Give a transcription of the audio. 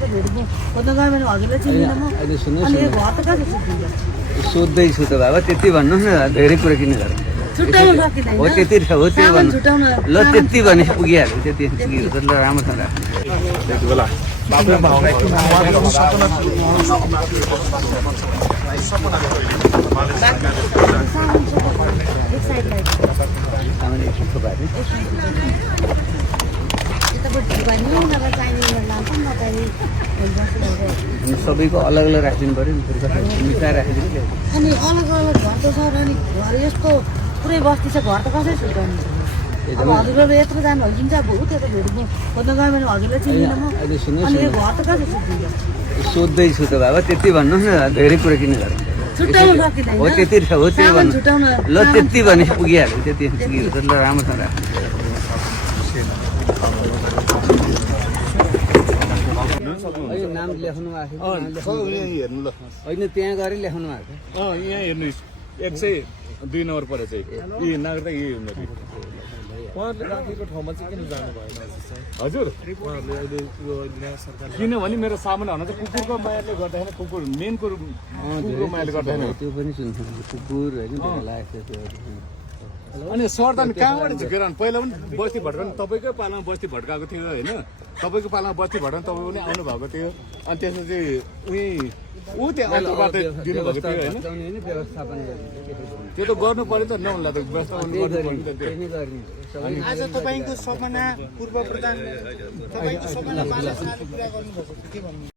त भेट्नु खोज्न गयो भने हजुरले चिन्दिनँ म। अनि यो घर त कहाँ छ? सोध्दैछु त बाबा, त्यति भन्नुहोस् न, धेरै कुरा किन गर्नु? छुट्टाउनु सकिँदैन। हो त्यति हो त्यो भन्नु। छुट्टाउन ल त्यति भनेपछि पुगिहाल्यो, त्यति पुग्यो ल राम्रोसँग राख्नु। त्यति बेला बाबुले भावना एक साइडलाई सामान्य एकछिन थोपार्ने। अनि सबैको अलग अलग राखिदिनु पऱ्यो नि, फेरि कसै मिसाएर राखिदिनु क्या। अनि अलग अलग घर त छ र अनि घर यस्तो पुरै बस्ती छ, घर त कसरी छुट्याउने? अब हजुरले यत्रो जानु भइदिन्छ, अब ऊ त्यो त भेट्नु खोज्न गयो भने हजुरले चिन्दिनँ म। अहिले सुन्नुहोस् अनि यो न, घर त कहाँ छुट्टिन्छ? सोध्दैछु त बाबा, त्यति भन्नुहोस् न, धेरै कुरा किन गर्नु? छुट्टाउनु सकिँदैन। हो त्यति हो त्यो भन्नु। छुट्टाउन ल त्यति भनेपछि पुगिहाल्यो, त्यति पुग्यो ल राम्रोसँग राख्नु। अहिले नाम लेख्नु भएको हेर्नु ल। होइन, त्यहाँ गएर लेख्नु भएको यहाँ हेर्नुहोस्, 102 नम्बर परे चाहिँ यी नागरिकता यही हुनु कि उहाँहरूले राखेको ठाउँमा चाहिँ किन जानु भएन हजुर? उहाँहरूले अहिले यो नयाँ सरकार किनभने मेरो सामान्य हुन चाहिँ कुकुरको मायाले गर्दाखेरि कुकुर मेन कुकुरको मायाले गर्दाखेरि त्यो पनि सुन्छु, कुकुर होइन त्यसलाई लागेको थियो त्यो। अनि सरदान कहाँबाट झुकेर पहिला पनि बस्ती भट्काउनु, तपाईँकै पालामा बस्ती भट्काएको थियो होइन? तपाईँको पालामा बस्ती भट्काउनु तपाईँ पनि आउनु भएको थियो। अनि त्यसपछि ऊ त्यहाँ अन्तर्वार्ता दिनुभएको थियो होइन? व्यवस्थापन गर्ने त्यो त गर्नु पर्यो त, नहुँला त व्यवस्थापन गर्नु पर्यो नि त त्यो। त्यही गर्ने सबै आज तपाईँको सपना पूर्व प्रधान, तपाईँको सपना बाला साले पुरा गर्नुभएको के भन्नु?